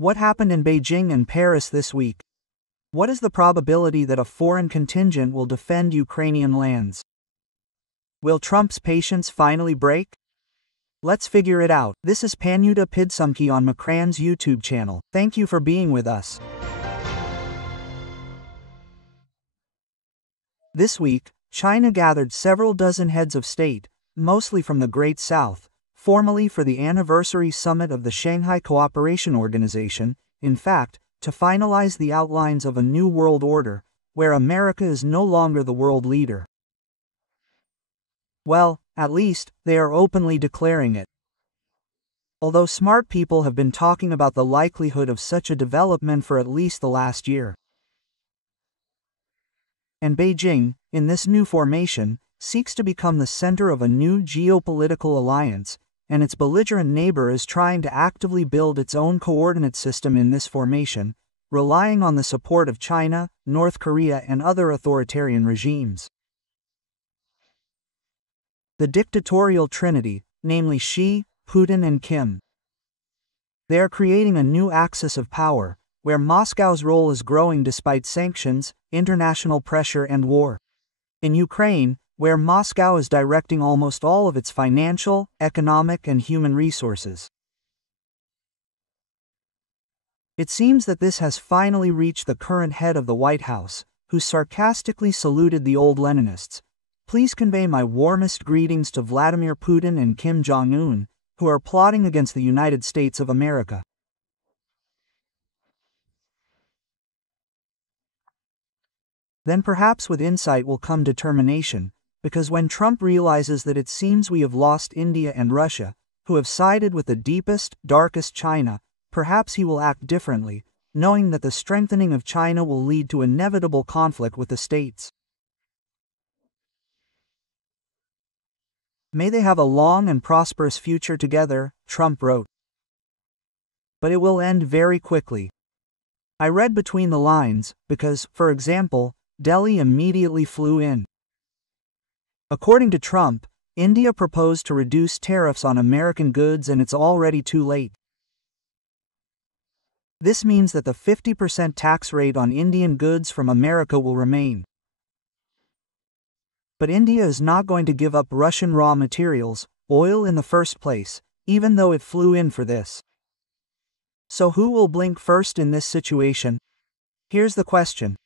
What happened in Beijing and Paris this week? What is the probability that a foreign contingent will defend Ukrainian lands? Will Trump's patience finally break? Let's figure it out. This is Panyuta Pidsumki on Makran's YouTube channel. Thank you for being with us. This week, China gathered several dozen heads of state, mostly from the Great South, formally for the anniversary summit of the Shanghai Cooperation Organization, in fact, to finalize the outlines of a new world order, where America is no longer the world leader. Well, at least, they are openly declaring it. Although smart people have been talking about the likelihood of such a development for at least the last year. And Beijing, in this new formation, seeks to become the center of a new geopolitical alliance, and its belligerent neighbor is trying to actively build its own coordinate system in this formation, relying on the support of China, North Korea, and other authoritarian regimes. The dictatorial trinity, namely Xi, Putin, and Kim. They are creating a new axis of power, where Moscow's role is growing despite sanctions, international pressure, and war. In Ukraine, where Moscow is directing almost all of its financial, economic, and human resources. It seems that this has finally reached the current head of the White House, who sarcastically saluted the old Leninists. Please convey my warmest greetings to Vladimir Putin and Kim Jong-un, who are plotting against the United States of America. Then perhaps with insight will come determination, because when Trump realizes that it seems we have lost India and Russia, who have sided with the deepest, darkest China, perhaps he will act differently, knowing that the strengthening of China will lead to inevitable conflict with the states. May they have a long and prosperous future together, Trump wrote. But it will end very quickly. I read between the lines, because, for example, Delhi immediately flew in. According to Trump, India proposed to reduce tariffs on American goods and it's already too late. This means that the 50% tax rate on Indian goods from America will remain. But India is not going to give up Russian raw materials, oil in the first place, even though it flew in for this. So who will blink first in this situation? Here's the question.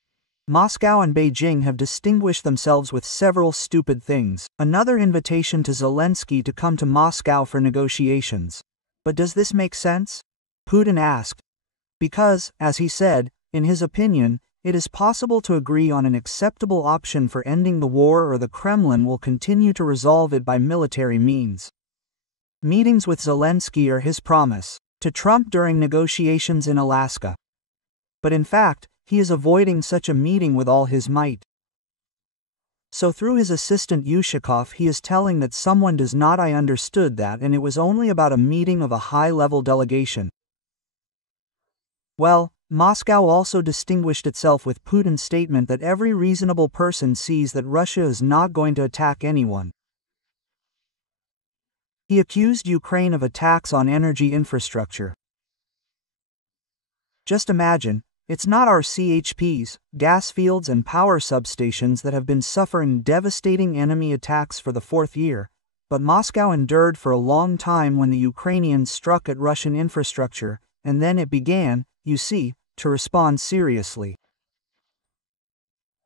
Moscow and Beijing have distinguished themselves with several stupid things. Another invitation to Zelensky to come to Moscow for negotiations. But does this make sense? Putin asked. Because, as he said, in his opinion, it is possible to agree on an acceptable option for ending the war, or the Kremlin will continue to resolve it by military means. Meetings with Zelensky are his promise to Trump during negotiations in Alaska. But in fact, he is avoiding such a meeting with all his might. So through his assistant Yushakov he is telling that someone does not. I understood that and it was only about a meeting of a high-level delegation. Well, Moscow also distinguished itself with Putin's statement that every reasonable person sees that Russia is not going to attack anyone. He accused Ukraine of attacks on energy infrastructure. Just imagine, it's not our CHPs, gas fields and power substations that have been suffering devastating enemy attacks for the fourth year, but Moscow endured for a long time when the Ukrainians struck at Russian infrastructure, and then it began, you see, to respond seriously.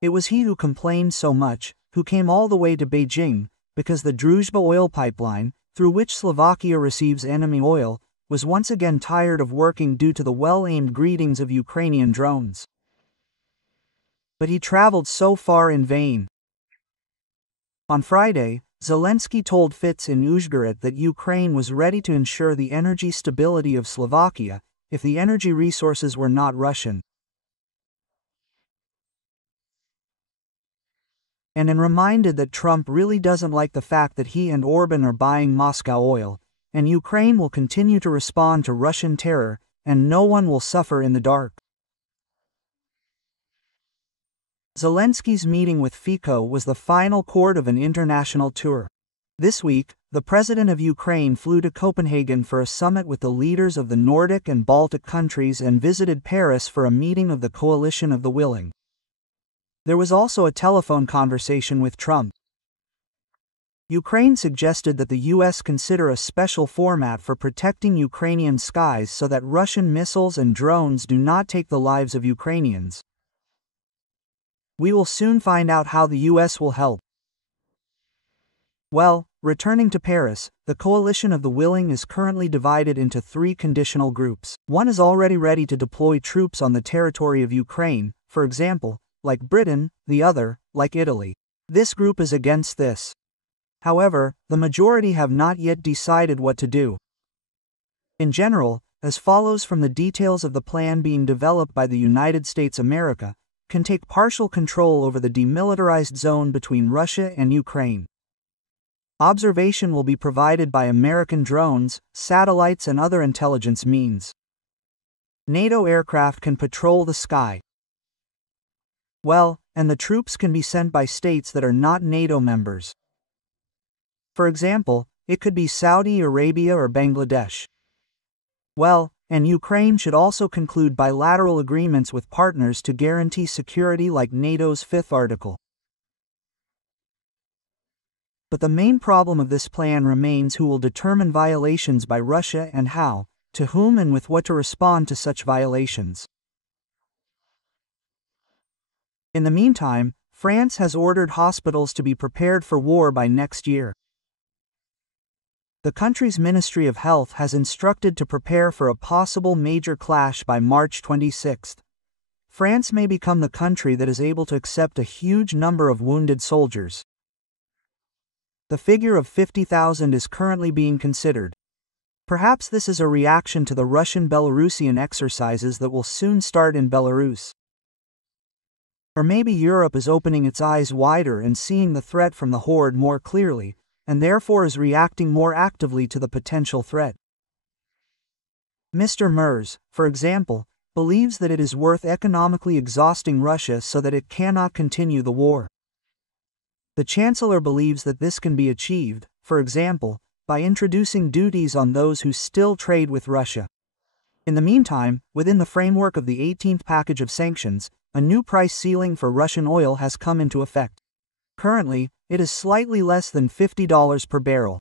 It was he who complained so much, who came all the way to Beijing, because the Druzhba oil pipeline, through which Slovakia receives enemy oil, was once again tired of working due to the well-aimed greetings of Ukrainian drones. But he traveled so far in vain. On Friday, Zelensky told Fitz in Uzhgorod that Ukraine was ready to ensure the energy stability of Slovakia, if the energy resources were not Russian. And reminded that Trump really doesn't like the fact that he and Orban are buying Moscow oil, and Ukraine will continue to respond to Russian terror, and no one will suffer in the dark. Zelensky's meeting with Fico was the final chord of an international tour. This week, the president of Ukraine flew to Copenhagen for a summit with the leaders of the Nordic and Baltic countries and visited Paris for a meeting of the Coalition of the Willing. There was also a telephone conversation with Trump. Ukraine suggested that the U.S. consider a special format for protecting Ukrainian skies so that Russian missiles and drones do not take the lives of Ukrainians. We will soon find out how the U.S. will help. Well, returning to Paris, the Coalition of the Willing is currently divided into three conditional groups. One is already ready to deploy troops on the territory of Ukraine, for example, like Britain, the other, like Italy. This group is against this. However, the majority have not yet decided what to do. In general, as follows from the details of the plan being developed by the United States America, can take partial control over the demilitarized zone between Russia and Ukraine. Observation will be provided by American drones, satellites and other intelligence means. NATO aircraft can patrol the sky. Well, and the troops can be sent by states that are not NATO members. For example, it could be Saudi Arabia or Bangladesh. Well, and Ukraine should also conclude bilateral agreements with partners to guarantee security like NATO's 5th article. But the main problem of this plan remains who will determine violations by Russia and how, to whom and with what to respond to such violations. In the meantime, France has ordered hospitals to be prepared for war by next year. The country's Ministry of Health has instructed to prepare for a possible major clash by March 26. France may become the country that is able to accept a huge number of wounded soldiers. The figure of 50,000 is currently being considered. Perhaps this is a reaction to the Russian-Belarusian exercises that will soon start in Belarus. Or maybe Europe is opening its eyes wider and seeing the threat from the horde more clearly, and therefore is reacting more actively to the potential threat. Mr. Merz, for example, believes that it is worth economically exhausting Russia so that it cannot continue the war. The Chancellor believes that this can be achieved, for example, by introducing duties on those who still trade with Russia. In the meantime, within the framework of the 18th package of sanctions, a new price ceiling for Russian oil has come into effect. Currently, it is slightly less than $50 per barrel.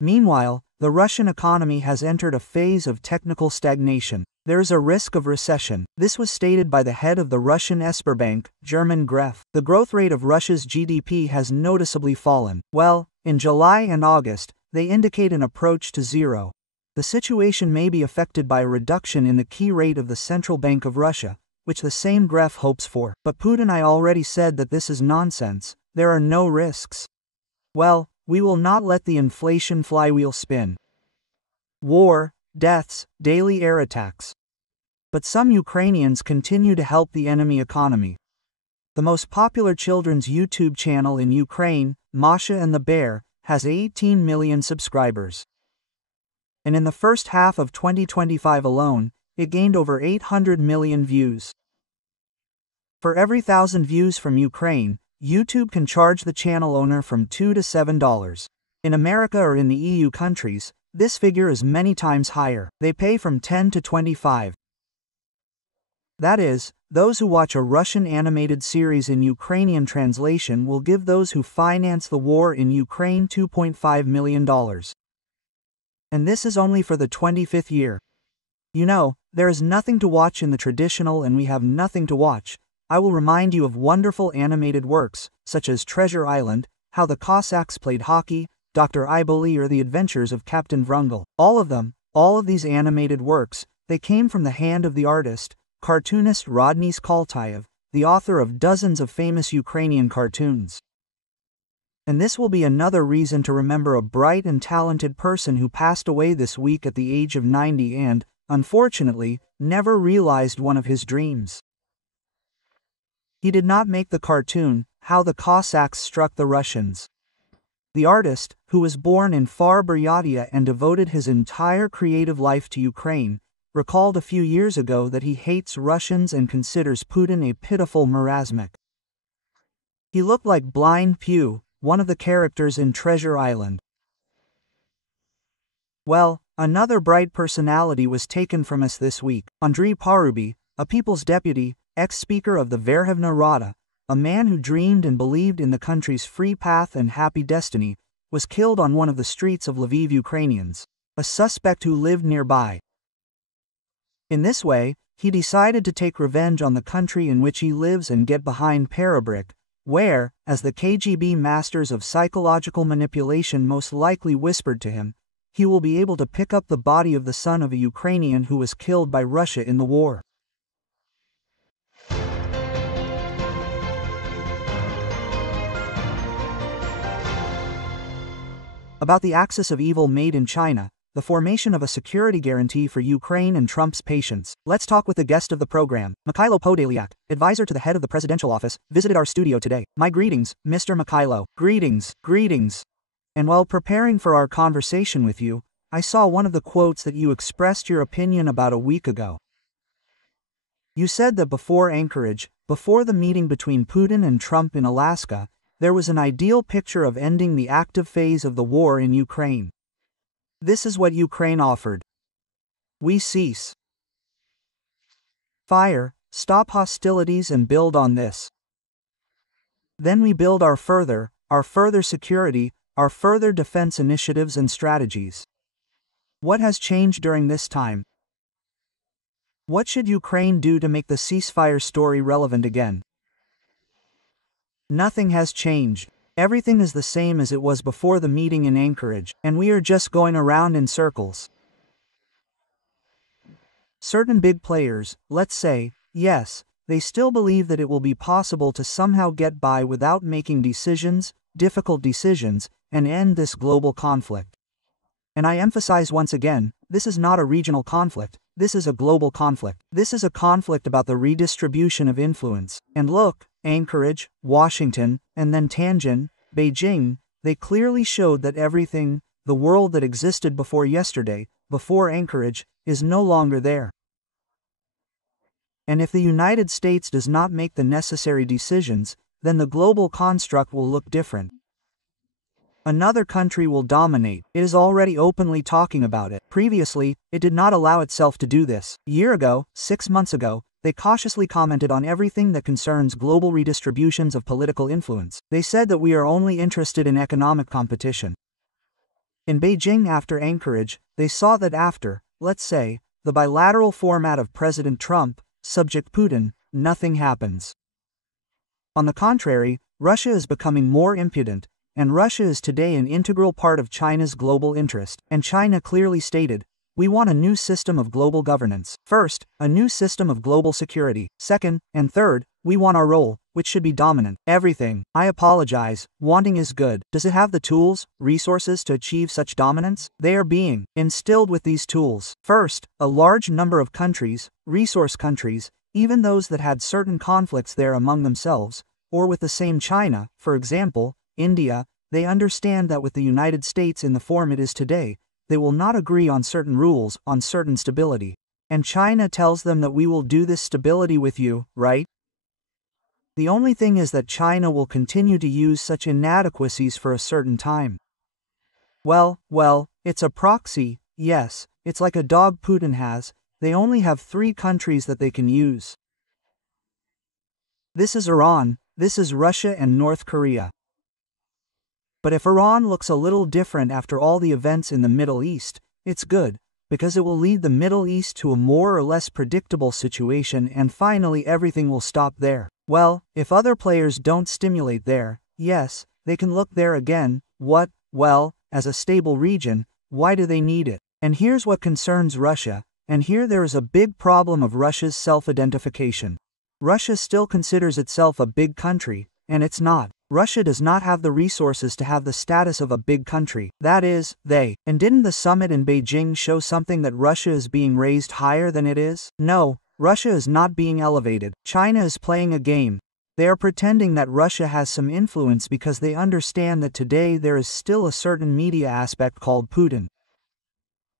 Meanwhile, the Russian economy has entered a phase of technical stagnation. There is a risk of recession. This was stated by the head of the Russian Sberbank, German Gref. The growth rate of Russia's GDP has noticeably fallen. Well, in July and August, they indicate an approach to zero. The situation may be affected by a reduction in the key rate of the Central Bank of Russia, which the same Gref hopes for. But Putin already said that this is nonsense, there are no risks. Well, we will not let the inflation flywheel spin. War, deaths, daily air attacks. But some Ukrainians continue to help the enemy economy. The most popular children's YouTube channel in Ukraine, Masha and the Bear, has 18 million subscribers. And in the first half of 2025 alone, it gained over 800 million views. For every 1,000 views from Ukraine, YouTube can charge the channel owner from $2 to $7. In America or in the EU countries, this figure is many times higher. They pay from 10 to 25. That is, those who watch a Russian animated series in Ukrainian translation will give those who finance the war in Ukraine $2.5 million. And this is only for the 25th year. You know, there is nothing to watch in the traditional and we have nothing to watch. I will remind you of wonderful animated works, such as Treasure Island, How the Cossacks Played Hockey, Dr. Iboli or The Adventures of Captain Vrungle. All of these animated works, they came from the hand of the artist, cartoonist Rodney Skaltayev, the author of dozens of famous Ukrainian cartoons. And this will be another reason to remember a bright and talented person who passed away this week at the age of 90 and, unfortunately, never realized one of his dreams. He did not make the cartoon, How the Cossacks Struck the Russians. The artist, who was born in far Buryatia and devoted his entire creative life to Ukraine, recalled a few years ago that he hates Russians and considers Putin a pitiful marasmic. He looked like blind Pew, one of the characters in Treasure Island. Well, another bright personality was taken from us this week. Andrei Parubi, a people's deputy, ex-speaker of the Verkhovna Rada, a man who dreamed and believed in the country's free path and happy destiny, was killed on one of the streets of Lviv, Ukrainians, a suspect who lived nearby. In this way, he decided to take revenge on the country in which he lives and get behind Parabric, where, as the KGB masters of psychological manipulation most likely whispered to him, he will be able to pick up the body of the son of a Ukrainian who was killed by Russia in the war. About the axis of evil made in China, the formation of a security guarantee for Ukraine and Trump's patience. Let's talk with the guest of the program. Mihайло Podоляк, advisor to the head of the presidential office, visited our studio today. My greetings, Mr. Mihайло. Greetings. And while preparing for our conversation with you, I saw one of the quotes that you expressed your opinion about a week ago. You said that before Anchorage, before the meeting between Putin and Trump in Alaska, there was an ideal picture of ending the active phase of the war in Ukraine. This is what Ukraine offered. We cease fire, stop hostilities and build on this. Then we build our further security, our further defense initiatives and strategies. What has changed during this time? What should Ukraine do to make the ceasefire story relevant again? Nothing has changed. Everything is the same as it was before the meeting in Anchorage, and we are just going around in circles. Certain big players, let's say, yes, they still believe that it will be possible to somehow get by without making decisions, difficult decisions, and end this global conflict. And I emphasize once again, this is not a regional conflict, this is a global conflict. This is a conflict about the redistribution of influence. And look, Anchorage, Washington, and then Tianjin, Beijing, they clearly showed that everything, the world that existed before yesterday, before Anchorage, is no longer there. And if the United States does not make the necessary decisions, then the global construct will look different. Another country will dominate. It is already openly talking about it. Previously, it did not allow itself to do this. A year ago, 6 months ago, they cautiously commented on everything that concerns global redistributions of political influence. They said that we are only interested in economic competition. In Beijing after Anchorage, they saw that after, let's say, the bilateral format of President Trump, subject Putin, nothing happens. On the contrary, Russia is becoming more impudent, and Russia is today an integral part of China's global interest. And China clearly stated, we want a new system of global governance. First, a new system of global security. Second, and third, we want our role, which should be dominant. Everything. I apologize, wanting is good. Does it have the tools, resources to achieve such dominance? They are being instilled with these tools. First, a large number of countries, resource countries, even those that had certain conflicts there among themselves, or with the same China, for example, India, they understand that with the United States in the form it is today, they will not agree on certain rules, on certain stability. And China tells them that we will do this stability with you, right? The only thing is that China will continue to use such inadequacies for a certain time. Well, it's a proxy, yes, it's like a dog Putin has, they only have 3 countries that they can use. This is Iran, this is Russia and North Korea. But if Iran looks a little different after all the events in the Middle East, it's good, because it will lead the Middle East to a more or less predictable situation and finally everything will stop there. Well, if other players don't stimulate there, yes, they can look there again. What? Well, as a stable region, why do they need it? And here's what concerns Russia, and here there is a big problem of Russia's self-identification. Russia still considers itself a big country, and it's not. Russia does not have the resources to have the status of a big country. That is, they. And didn't the summit in Beijing show something that Russia is being raised higher than it is? No, Russia is not being elevated. China is playing a game. They are pretending that Russia has some influence because they understand that today there is still a certain media aspect called Putin.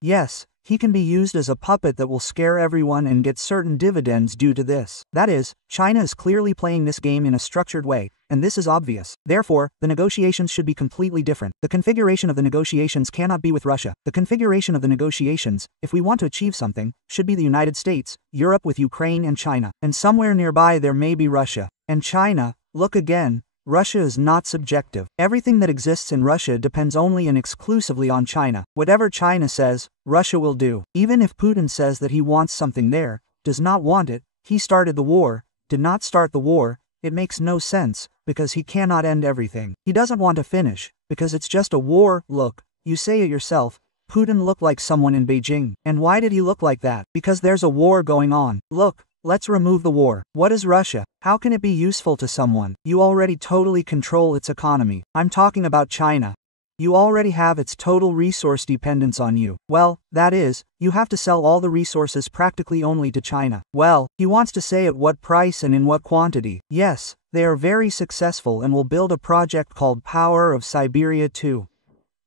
Yes, he can be used as a puppet that will scare everyone and get certain dividends due to this. That is, China is clearly playing this game in a structured way, and this is obvious. Therefore, the negotiations should be completely different. The configuration of the negotiations cannot be with Russia. The configuration of the negotiations, if we want to achieve something, should be the United States, Europe with Ukraine and China. And somewhere nearby there may be Russia. And China, look again, Russia is not subjective. Everything that exists in Russia depends only and exclusively on China. Whatever China says, Russia will do. Even if Putin says that he wants something there, does not want it, he started the war, did not start the war, it makes no sense, because he cannot end everything. He doesn't want to finish, because it's just a war. Look, you say it yourself, Putin looked like someone in Beijing. And why did he look like that? Because there's a war going on. Look, let's remove the war. What is Russia? How can it be useful to someone? You already totally control its economy. I'm talking about China. You already have its total resource dependence on you. Well, that is, you have to sell all the resources practically only to China. Well, he wants to say at what price and in what quantity. Yes, they are very successful and will build a project called Power of Siberia 2.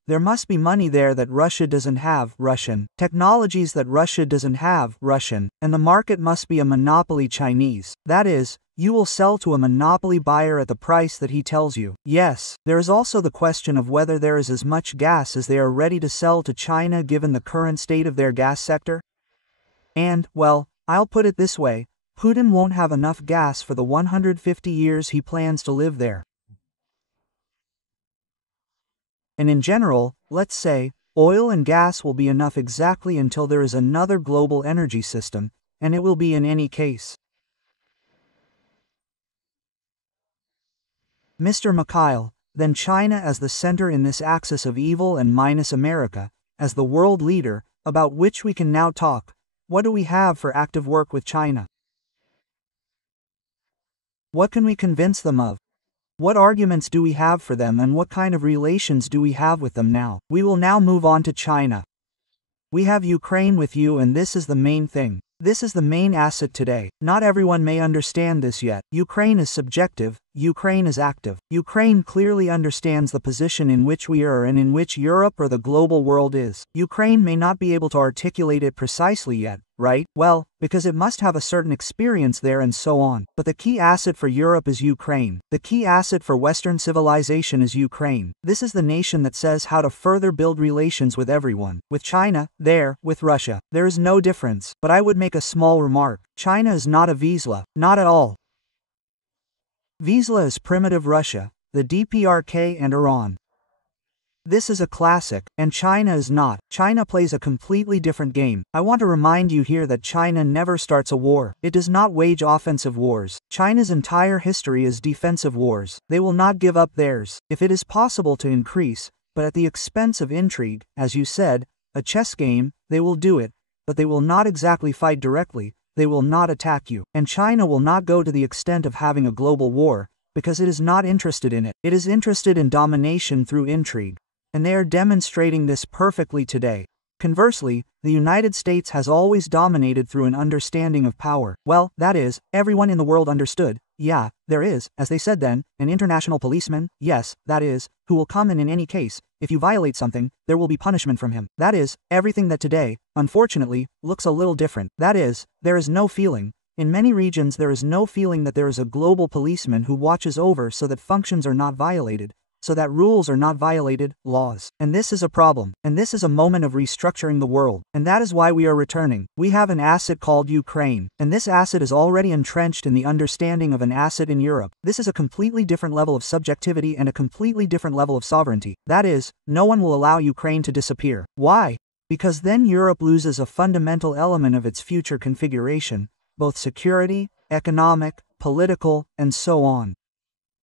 There must be money there that Russia doesn't have, Russian. Technologies that Russia doesn't have, Russian. And the market must be a monopoly Chinese. That is, you will sell to a monopoly buyer at the price that he tells you. Yes, there is also the question of whether there is as much gas as they are ready to sell to China given the current state of their gas sector. And, well, I'll put it this way, Putin won't have enough gas for the 150 years he plans to live there. And in general, let's say, oil and gas will be enough exactly until there is another global energy system, and it will be in any case. Mr. Mikhail, then China as the center in this axis of evil and minus America, as the world leader, about which we can now talk. What do we have for active work with China? What can we convince them of? What arguments do we have for them and what kind of relations do we have with them now? We will now move on to China. We have Ukraine with you and this is the main thing. This is the main asset today. Not everyone may understand this yet. Ukraine is subjective, Ukraine is active. Ukraine clearly understands the position in which we are and in which Europe or the global world is. Ukraine may not be able to articulate it precisely yet, right? Well, because it must have a certain experience there and so on. But the key asset for Europe is Ukraine. The key asset for Western civilization is Ukraine. This is the nation that says how to further build relations with everyone. With China, there, with Russia. There is no difference. But I would make a small remark. China is not a Wisla. Not at all. Wisla is primitive Russia, the DPRK and Iran. This is a classic, and China is not. China plays a completely different game. I want to remind you here that China never starts a war. It does not wage offensive wars. China's entire history is defensive wars. They will not give up theirs. If it is possible to increase, but at the expense of intrigue, as you said, a chess game, they will do it, but they will not exactly fight directly. They will not attack you. And China will not go to the extent of having a global war, because it is not interested in it. It is interested in domination through intrigue. And they are demonstrating this perfectly today. Conversely, the United States has always dominated through an understanding of power. Well, that is, everyone in the world understood. Yeah, there is, as they said then, an international policeman, yes, that is, who will come and in any case, if you violate something, there will be punishment from him. That is, everything that today, unfortunately, looks a little different. That is, there is no feeling. In many regions there is no feeling that there is a global policeman who watches over so that functions are not violated, so that rules are not violated, laws. And this is a problem. And this is a moment of restructuring the world. And that is why we are returning. We have an asset called Ukraine. And this asset is already entrenched in the understanding of an asset in Europe. This is a completely different level of subjectivity and a completely different level of sovereignty. That is, no one will allow Ukraine to disappear. Why? Because then Europe loses a fundamental element of its future configuration, both security, economic, political, and so on.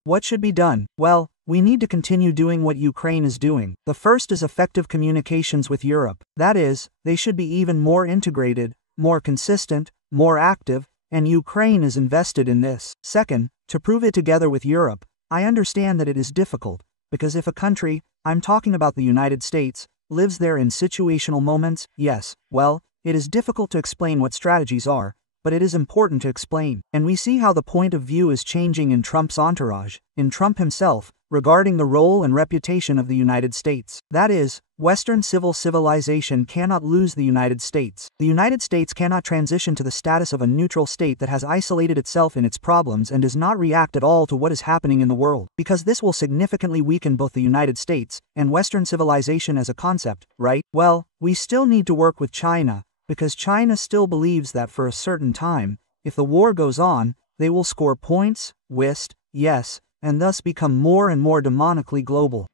What should be done? Well, we need to continue doing what Ukraine is doing. The first is effective communications with Europe. That is, they should be even more integrated, more consistent, more active, and Ukraine is invested in this. Second, to prove it together with Europe. I understand that it is difficult, because if a country, I'm talking about the United States, lives there in situational moments, yes, well, it is difficult to explain what strategies are, but it is important to explain. And we see how the point of view is changing in Trump's entourage, in Trump himself, regarding the role and reputation of the United States. That is, Western civilization cannot lose the United States. The United States cannot transition to the status of a neutral state that has isolated itself in its problems and does not react at all to what is happening in the world, because this will significantly weaken both the United States and Western civilization as a concept, right? Well, we still need to work with China, because China still believes that for a certain time, if the war goes on, they will score points, whist, yes, and thus become more and more demonically global.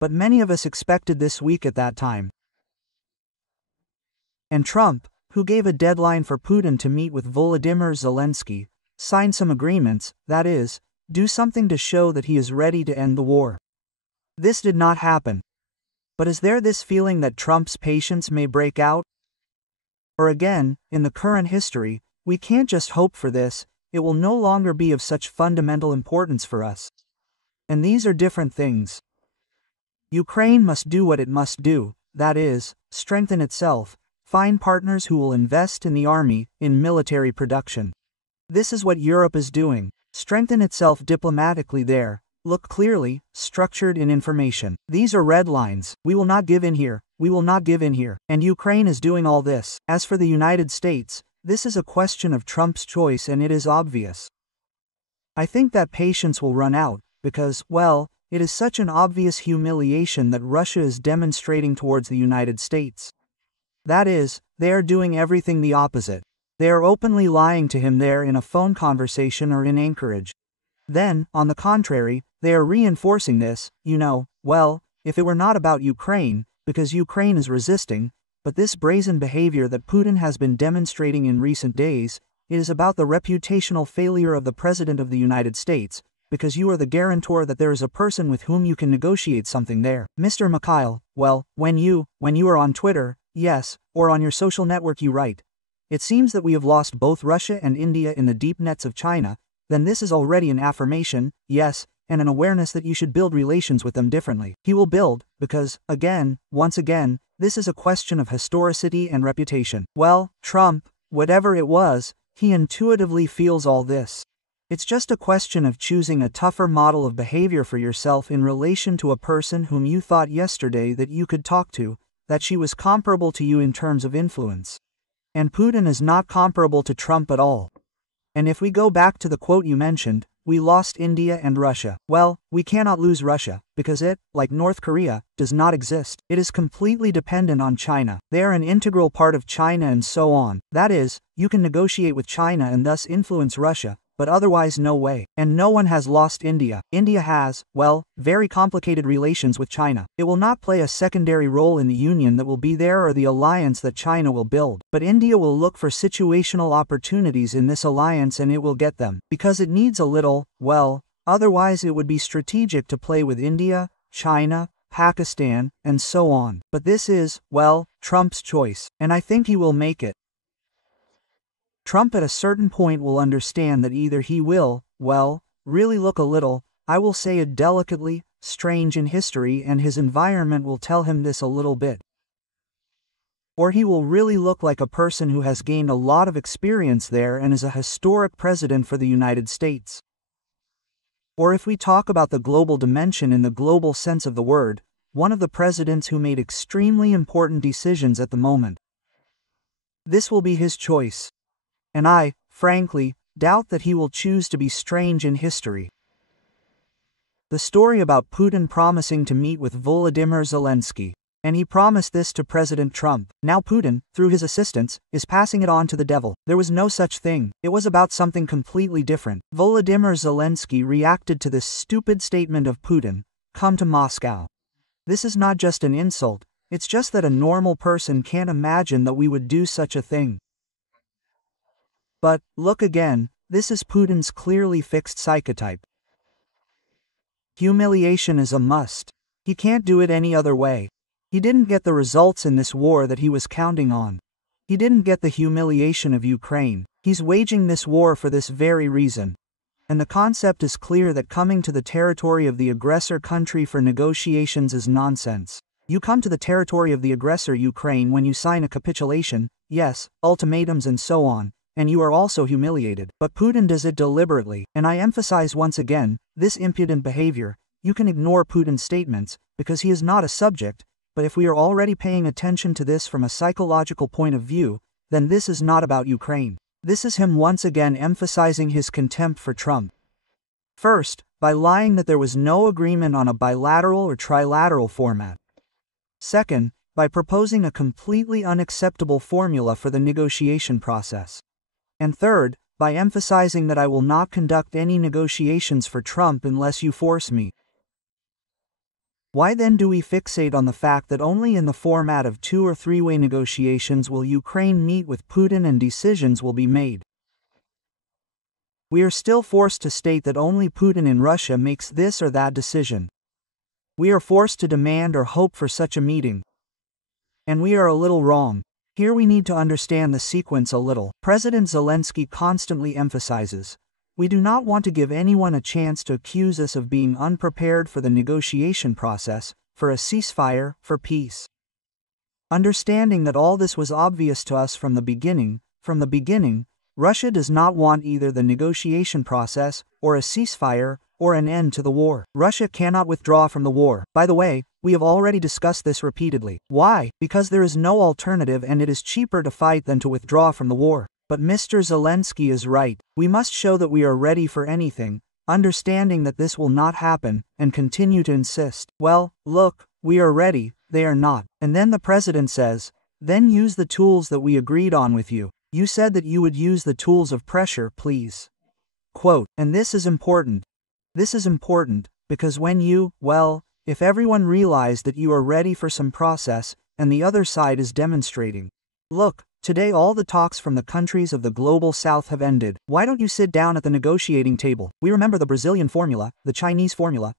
But many of us expected this week at that time. And Trump, who gave a deadline for Putin to meet with Volodymyr Zelensky, signed some agreements, that is, do something to show that he is ready to end the war. This did not happen. But is there this feeling that Trump's patience may break out? Or again, in the current history, we can't just hope for this, it will no longer be of such fundamental importance for us. And these are different things. Ukraine must do what it must do, that is, strengthen itself, find partners who will invest in the army, in military production. This is what Europe is doing, strengthen itself diplomatically there, look clearly, structured in information. These are red lines, we will not give in here, we will not give in here, and Ukraine is doing all this. As for the United States, this is a question of Trump's choice and it is obvious. I think that patience will run out, because, well, it is such an obvious humiliation that Russia is demonstrating towards the United States. That is, they are doing everything the opposite. They are openly lying to him there in a phone conversation or in Anchorage. Then, on the contrary, they are reinforcing this, well, if it were not about Ukraine, because Ukraine is resisting, but this brazen behavior that Putin has been demonstrating in recent days, it is about the reputational failure of the President of the United States, because you are the guarantor that there is a person with whom you can negotiate something there. Mr. Mikhail, well, when you are on Twitter, yes, or on your social network you write, it seems that we have lost both Russia and India in the deep nets of China, then this is already an affirmation, yes, and an awareness that you should build relations with them differently. He will build, because, once again, this is a question of historicity and reputation. Well, Trump, whatever it was, he intuitively feels all this. It's just a question of choosing a tougher model of behavior for yourself in relation to a person whom you thought yesterday that you could talk to, that she was comparable to you in terms of influence. And Putin is not comparable to Trump at all. And if we go back to the quote you mentioned, we lost India and Russia. Well, we cannot lose Russia, because it, like North Korea, does not exist. It is completely dependent on China. They are an integral part of China and so on. That is, you can negotiate with China and thus influence Russia, but otherwise no way. And no one has lost India. India has, well, very complicated relations with China. It will not play a secondary role in the union that will be there or the alliance that China will build. But India will look for situational opportunities in this alliance and it will get them. Because it needs a little, well, otherwise it would be strategic to play with India, China, Pakistan, and so on. But this is, well, Trump's choice. And I think he will make it. Trump at a certain point will understand that either he will, well, really look a little, I will say it delicately, strange in history and his environment will tell him this a little bit. Or he will really look like a person who has gained a lot of experience there and is a historic president for the United States. Or if we talk about the global dimension in the global sense of the word, one of the presidents who made extremely important decisions at the moment. This will be his choice. And I, frankly, doubt that he will choose to be strange in history. The story about Putin promising to meet with Volodymyr Zelensky. And he promised this to President Trump. Now Putin, through his assistants, is passing it on to the devil. There was no such thing. It was about something completely different. Volodymyr Zelensky reacted to this stupid statement of Putin, "Come to Moscow." This is not just an insult, it's just that a normal person can't imagine that we would do such a thing. But, look again, this is Putin's clearly fixed psychotype. Humiliation is a must. He can't do it any other way. He didn't get the results in this war that he was counting on. He didn't get the humiliation of Ukraine. He's waging this war for this very reason. And the concept is clear that coming to the territory of the aggressor country for negotiations is nonsense. You come to the territory of the aggressor Ukraine when you sign a capitulation, yes, ultimatums and so on, and you are also humiliated. But Putin does it deliberately, and I emphasize once again, this impudent behavior. You can ignore Putin's statements, because he is not a subject, but if we are already paying attention to this from a psychological point of view, then this is not about Ukraine. This is him once again emphasizing his contempt for Trump. First, by lying that there was no agreement on a bilateral or trilateral format. Second, by proposing a completely unacceptable formula for the negotiation process. And third, by emphasizing that I will not conduct any negotiations for Trump unless you force me. Why then do we fixate on the fact that only in the format of 2- or 3-way negotiations will Ukraine meet with Putin and decisions will be made? We are still forced to state that only Putin in Russia makes this or that decision. We are forced to demand or hope for such a meeting. And we are a little wrong. Here we need to understand the sequence a little. President Zelensky constantly emphasizes, we do not want to give anyone a chance to accuse us of being unprepared for the negotiation process, for a ceasefire, for peace. Understanding that all this was obvious to us from the beginning, Russia does not want either the negotiation process, or a ceasefire, or an end to the war. Russia cannot withdraw from the war. By the way, we have already discussed this repeatedly. Why? Because there is no alternative and it is cheaper to fight than to withdraw from the war. But Mr. Zelensky is right. We must show that we are ready for anything, understanding that this will not happen, and continue to insist. Well, look, we are ready, they are not. And then the president says, then use the tools that we agreed on with you. You said that you would use the tools of pressure, please. Quote, and this is important. This is important, because when you, if everyone realized that you are ready for some process, and the other side is demonstrating. Look, today all the talks from the countries of the global south have ended. Why don't you sit down at the negotiating table? We remember the Brazilian formula, the Chinese formula,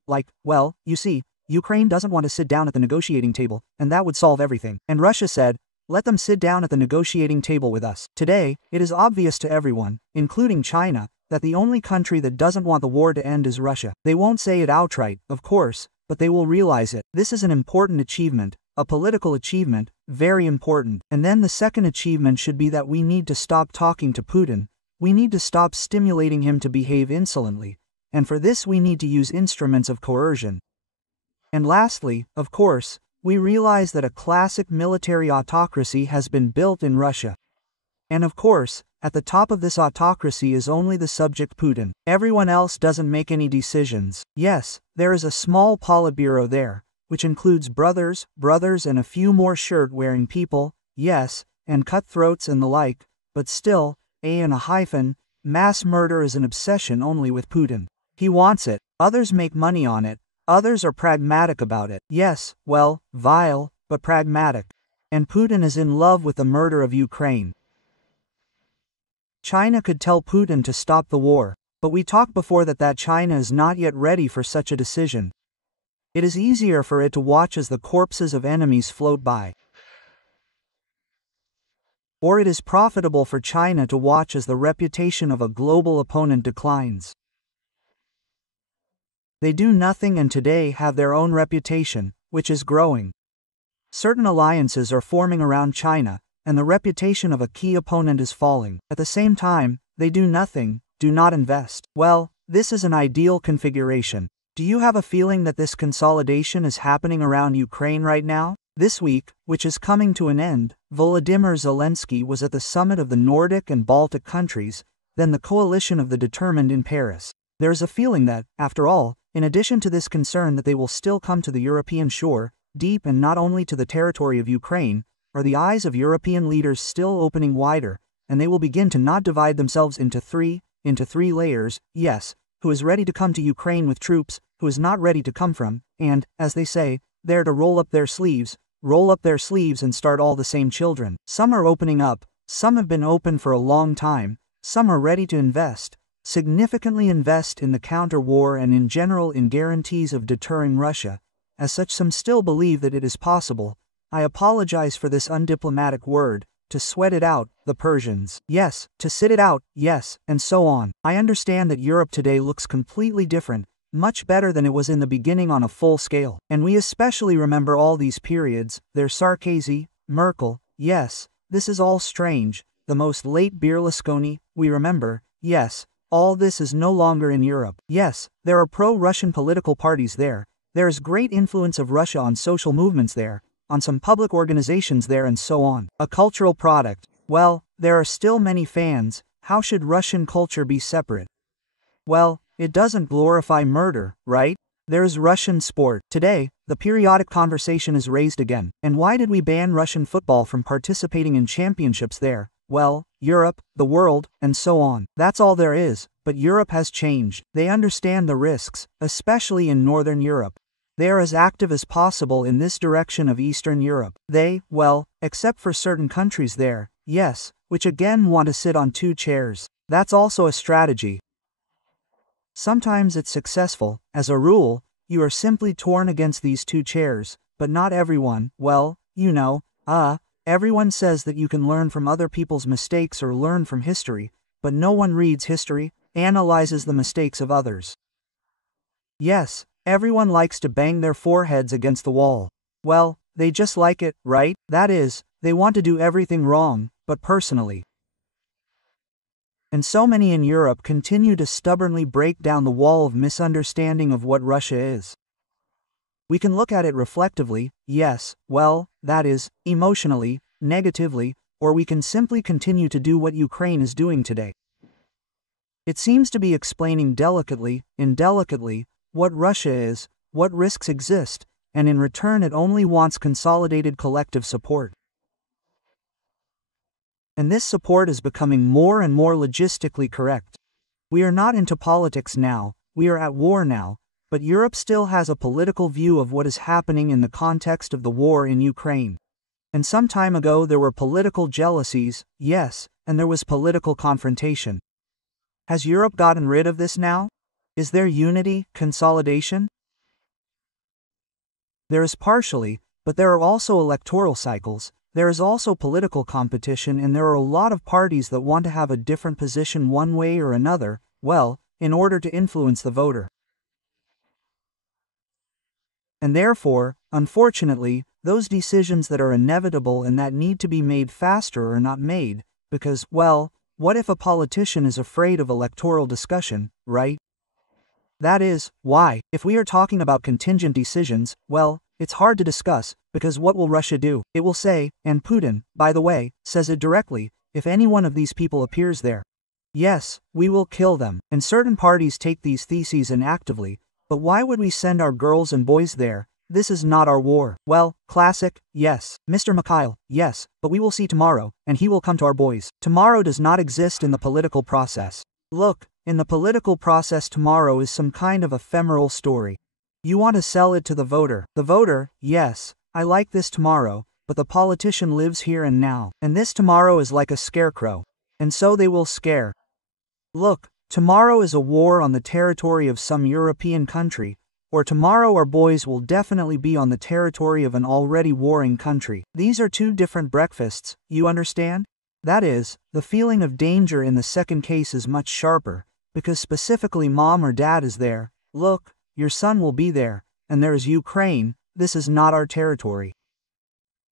you see, Ukraine doesn't want to sit down at the negotiating table, and that would solve everything. And Russia said, let them sit down at the negotiating table with us. Today, it is obvious to everyone, including China, that the only country that doesn't want the war to end is Russia. They won't say it outright, of course, but they will realize it. This is an important achievement, a political achievement, very important. And then the second achievement should be that we need to stop talking to Putin. We need to stop stimulating him to behave insolently, and for this we need to use instruments of coercion. And lastly, of course, we realize that a classic military autocracy has been built in Russia. And of course, at the top of this autocracy is only the subject Putin. Everyone else doesn't make any decisions. Yes, there is a small Politburo there, which includes brothers, and a few more shirt-wearing people, yes, and cutthroats and the like, but still, mass murder is an obsession only with Putin. He wants it. Others make money on it. Others are pragmatic about it. Yes, vile, but pragmatic. And Putin is in love with the murder of Ukraine. China could tell Putin to stop the war, but we talked before that China is not yet ready for such a decision. It is easier for it to watch as the corpses of enemies float by. Or it is profitable for China to watch as the reputation of a global opponent declines. They do nothing and today have their own reputation, which is growing. Certain alliances are forming around China, and the reputation of a key opponent is falling. At the same time, they do nothing, do not invest. This is an ideal configuration. Do you have a feeling that this consolidation is happening around Ukraine right now? This week, which is coming to an end, Volodymyr Zelensky was at the summit of the Nordic and Baltic countries, then the coalition of the determined in Paris. There is a feeling that, after all, in addition to this concern that they will still come to the European shore, deep and not only to the territory of Ukraine, are the eyes of European leaders still opening wider, and they will begin to not divide themselves into three layers, yes, who is ready to come to Ukraine with troops, who is not ready to come from, and, as they say, there to roll up their sleeves and start all the same children. Some are opening up, some have been open for a long time, some are ready to invest, significantly invest in the counter-war and in general in guarantees of deterring Russia. As such, some still believe that it is possible, I apologize for this undiplomatic word, to sweat it out, the Persians. Yes, to sit it out, yes, and so on. I understand that Europe today looks completely different, much better than it was in the beginning on a full scale. And we especially remember all these periods, their Sarkozy, Merkel, yes, this is all strange, the most late Berlusconi, we remember, yes, all this is no longer in Europe. Yes, there are pro-Russian political parties there, there is great influence of Russia on social movements there, on some public organizations there and so on. A cultural product. Well, there are still many fans. How should Russian culture be separate? Well, it doesn't glorify murder, right? There's Russian sport. Today, the periodic conversation is raised again. And why did we ban Russian football from participating in championships there? Well, Europe, the world, and so on. That's all there is. But Europe has changed. They understand the risks, especially in Northern Europe. They are as active as possible in this direction of Eastern Europe. They, well, except for certain countries there, yes, which again want to sit on two chairs. That's also a strategy. Sometimes it's successful. As a rule, you are simply torn against these two chairs, but not everyone, well, you know, everyone says that you can learn from other people's mistakes or learn from history, but no one reads history, analyzes the mistakes of others. Yes, everyone likes to bang their foreheads against the wall. Well, they just like it, right? That is, they want to do everything wrong, but personally. And so many in Europe continue to stubbornly break down the wall of misunderstanding of what Russia is. We can look at it reflectively, yes, well, that is, emotionally, negatively, or we can simply continue to do what Ukraine is doing today. It seems to be explaining delicately, indelicately, what Russia is, what risks exist, and in return it only wants consolidated collective support. And this support is becoming more and more logistically correct. We are not into politics now, we are at war now, but Europe still has a political view of what is happening in the context of the war in Ukraine. And some time ago there were political jealousies, yes, and there was political confrontation. Has Europe gotten rid of this now? Is there unity, consolidation? There is partially, but there are also electoral cycles, there is also political competition, and there are a lot of parties that want to have a different position one way or another, well, in order to influence the voter. And therefore, unfortunately, those decisions that are inevitable and that need to be made faster are not made, because, well, what if a politician is afraid of electoral discussion, right? That is, why, if we are talking about contingent decisions, well, it's hard to discuss, because what will Russia do? It will say, and Putin, by the way, says it directly, if any one of these people appears there. Yes, we will kill them. And certain parties take these theses and actively, but why would we send our girls and boys there? This is not our war. Well, classic, yes. Mr. Mikhail, yes, but we will see tomorrow, and he will come to our boys. Tomorrow does not exist in the political process. Look, in the political process tomorrow is some kind of ephemeral story. You want to sell it to the voter. The voter, yes, I like this tomorrow, but the politician lives here and now, and this tomorrow is like a scarecrow. And so they will scare. Look, tomorrow is a war on the territory of some European country, or tomorrow our boys will definitely be on the territory of an already warring country. These are two different breakfasts, you understand? That is, the feeling of danger in the second case is much sharper, because specifically mom or dad is there. Look, your son will be there, and there is Ukraine, this is not our territory.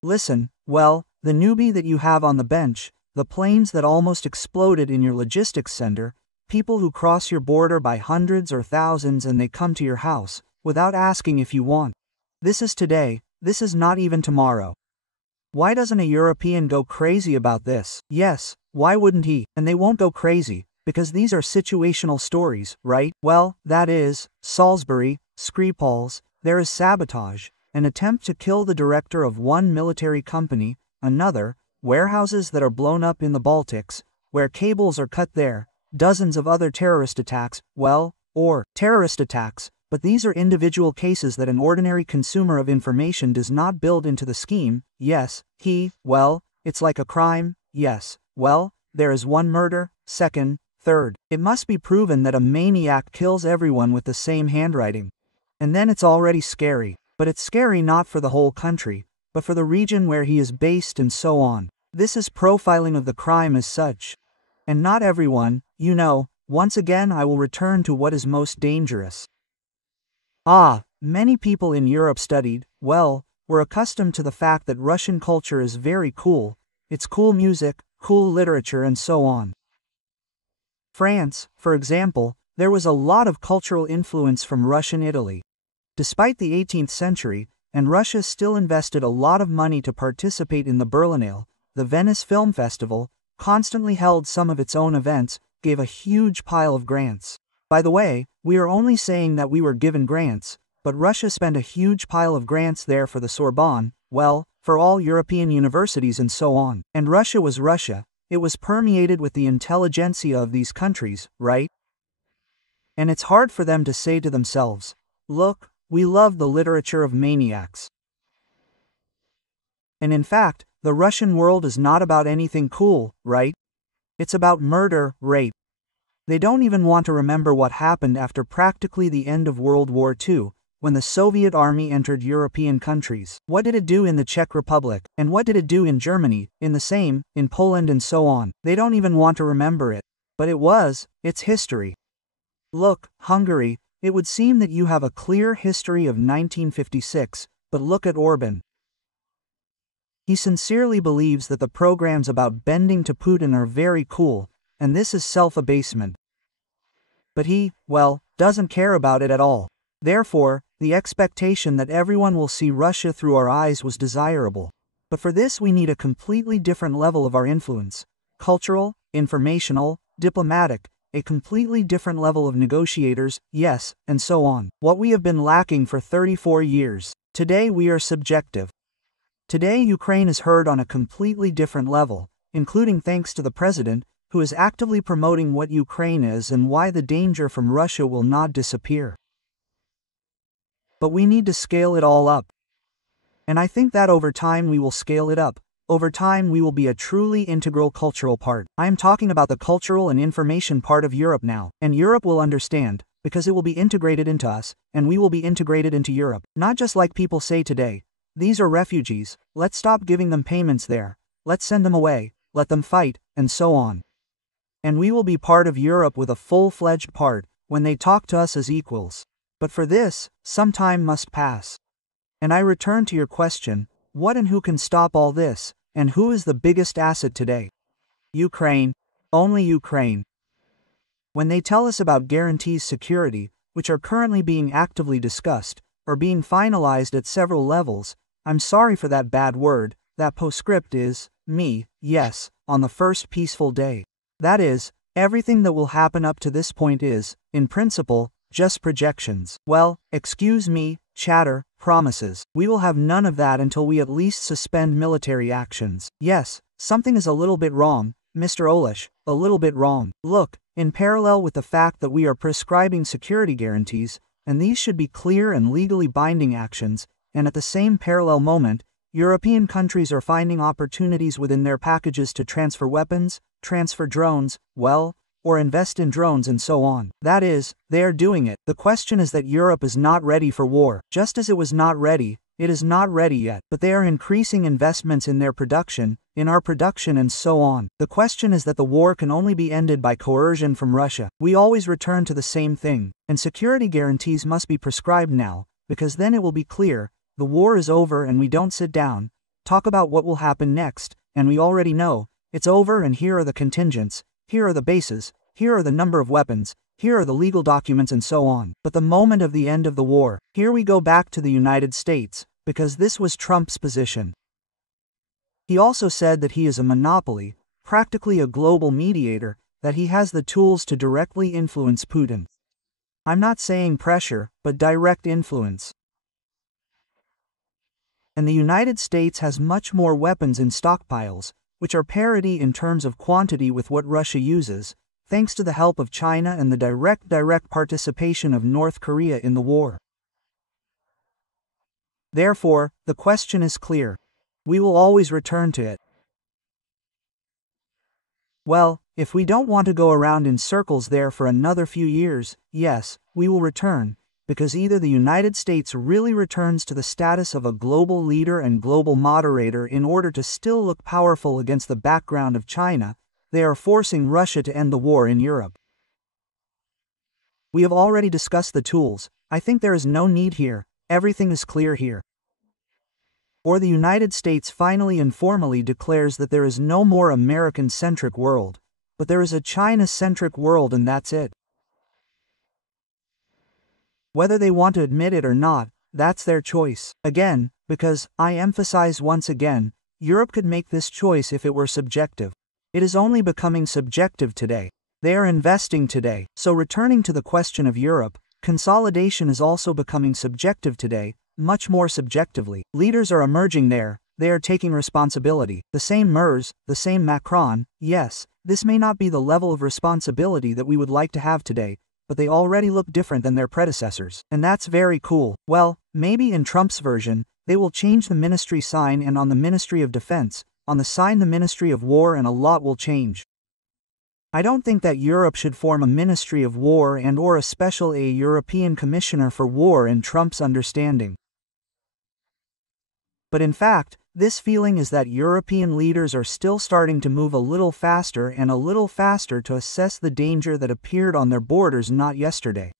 Listen, well, the newbie that you have on the bench, the planes that almost exploded in your logistics center, people who cross your border by hundreds or thousands and they come to your house, without asking if you want. This is today, this is not even tomorrow. Why doesn't a European go crazy about this? Yes, why wouldn't he? And they won't go crazy, because these are situational stories, right? Well, that is, Salisbury, Skripals, there is sabotage, an attempt to kill the director of one military company, another, warehouses that are blown up in the Baltics, where cables are cut there, dozens of other terrorist attacks, well, or terrorist attacks, but these are individual cases that an ordinary consumer of information does not build into the scheme. Yes, well, it's like a crime, yes, well, there is one murder, second, third. It must be proven that a maniac kills everyone with the same handwriting. And then it's already scary, but it's scary not for the whole country, but for the region where he is based and so on. This is profiling of the crime as such. And not everyone, you know, once again I will return to what is most dangerous. Many people in Europe were accustomed to the fact that Russian culture is very cool. It's cool music, cool literature, and so on. France, for example, there was a lot of cultural influence from Russian Italy. Despite the 18th century, and Russia still invested a lot of money to participate in the Berlinale, the Venice Film Festival, constantly held some of its own events, gave a huge pile of grants. By the way, we are only saying that we were given grants, but Russia spent a huge pile of grants there for the Sorbonne, for all European universities and so on. And Russia was Russia, it was permeated with the intelligentsia of these countries, right? And it's hard for them to say to themselves, look, we love the literature of maniacs. And in fact, the Russian world is not about anything cool, right? It's about murder, rape. They don't even want to remember what happened after practically the end of World War II, when the Soviet army entered European countries. What did it do in the Czech Republic? And what did it do in Germany, in Poland and so on? They don't even want to remember it. But it's history. Look, Hungary, it would seem that you have a clear history of 1956, but look at Orban. He sincerely believes that the programs about bending to Putin are very cool, and this is self-abasement. But he, doesn't care about it at all. Therefore, the expectation that everyone will see Russia through our eyes was desirable. But for this we need a completely different level of our influence. Cultural, informational, diplomatic, a completely different level of negotiators, yes, and so on. What we have been lacking for 34 years. Today we are subjective. Today Ukraine is heard on a completely different level, including thanks to the president, who is actively promoting what Ukraine is and why the danger from Russia will not disappear. But we need to scale it all up. And I think that over time we will scale it up. Over time we will be a truly integral cultural part. I am talking about the cultural and information part of Europe now. And Europe will understand, because it will be integrated into us, and we will be integrated into Europe. Not just like people say today, these are refugees, let's stop giving them payments there, let's send them away, let them fight, and so on. And we will be part of Europe with a full-fledged part, when they talk to us as equals. But for this, some time must pass. And I return to your question, what and who can stop all this, and who is the biggest asset today? Ukraine. Only Ukraine. When they tell us about guarantees security, which are currently being actively discussed, or being finalized at several levels, I'm sorry for that bad word, that postscript is, me, yes, on the first peaceful day. That is, everything that will happen up to this point is, in principle, just projections. Excuse me, chatter, promises. We will have none of that until we at least suspend military actions. Yes, something is a little bit wrong, Mr. Olish, a little bit wrong. Look, in parallel with the fact that we are prescribing security guarantees, and these should be clear and legally binding actions, and at the same parallel moment, European countries are finding opportunities within their packages to transfer weapons, transfer drones, or invest in drones and so on. That is, they are doing it. The question is that Europe is not ready for war. Just as it was not ready, it is not ready yet. But they are increasing investments in their production, in our production and so on. The question is that the war can only be ended by coercion from Russia. We always return to the same thing. And security guarantees must be prescribed now, because then it will be clear, the war is over and we don't sit down, talk about what will happen next, and we already know, it's over and here are the contingents, here are the bases, here are the number of weapons, here are the legal documents and so on. But the moment of the end of the war, here we go back to the United States, because this was Trump's position. He also said that he is a monopoly, practically a global mediator, that he has the tools to directly influence Putin. I'm not saying pressure, but direct influence. And the United States has much more weapons in stockpiles, which are parity in terms of quantity with what Russia uses, thanks to the help of China and the direct participation of North Korea in the war. Therefore, the question is clear. We will always return to it. If we don't want to go around in circles there for another few years, yes, we will return, because either the United States really returns to the status of a global leader and global moderator in order to still look powerful against the background of China, they are forcing Russia to end the war in Europe. We have already discussed the tools, I think there is no need here, everything is clear here. Or the United States finally and formally declares that there is no more American-centric world, but there is a China-centric world and that's it. Whether they want to admit it or not, that's their choice. Again, because, I emphasize once again, Europe could make this choice if it were subjective. It is only becoming subjective today. They are investing today. So returning to the question of Europe, consolidation is also becoming subjective today, much more subjectively. Leaders are emerging there, they are taking responsibility. The same Mers, the same Macron, yes, this may not be the level of responsibility that we would like to have today, but they already look different than their predecessors. And that's very cool. Well, maybe in Trump's version, they will change the ministry sign and on the Ministry of Defense, on the sign the Ministry of War, and a lot will change. I don't think that Europe should form a Ministry of War and or a special European Commissioner for War in Trump's understanding. But in fact, this feeling is that European leaders are still starting to move a little faster and a little faster to assess the danger that appeared on their borders not yesterday.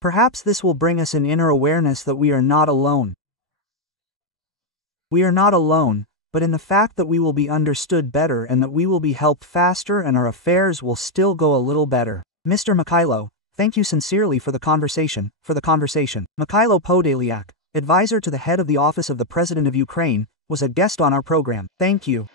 Perhaps this will bring us an inner awareness that we are not alone. We are not alone, but in the fact that we will be understood better and that we will be helped faster and our affairs will still go a little better. Mr. Mihайло, thank you sincerely for the conversation. Mihайло Podоляк, advisor to the head of the Office of the President of Ukraine, was a guest on our program. Thank you.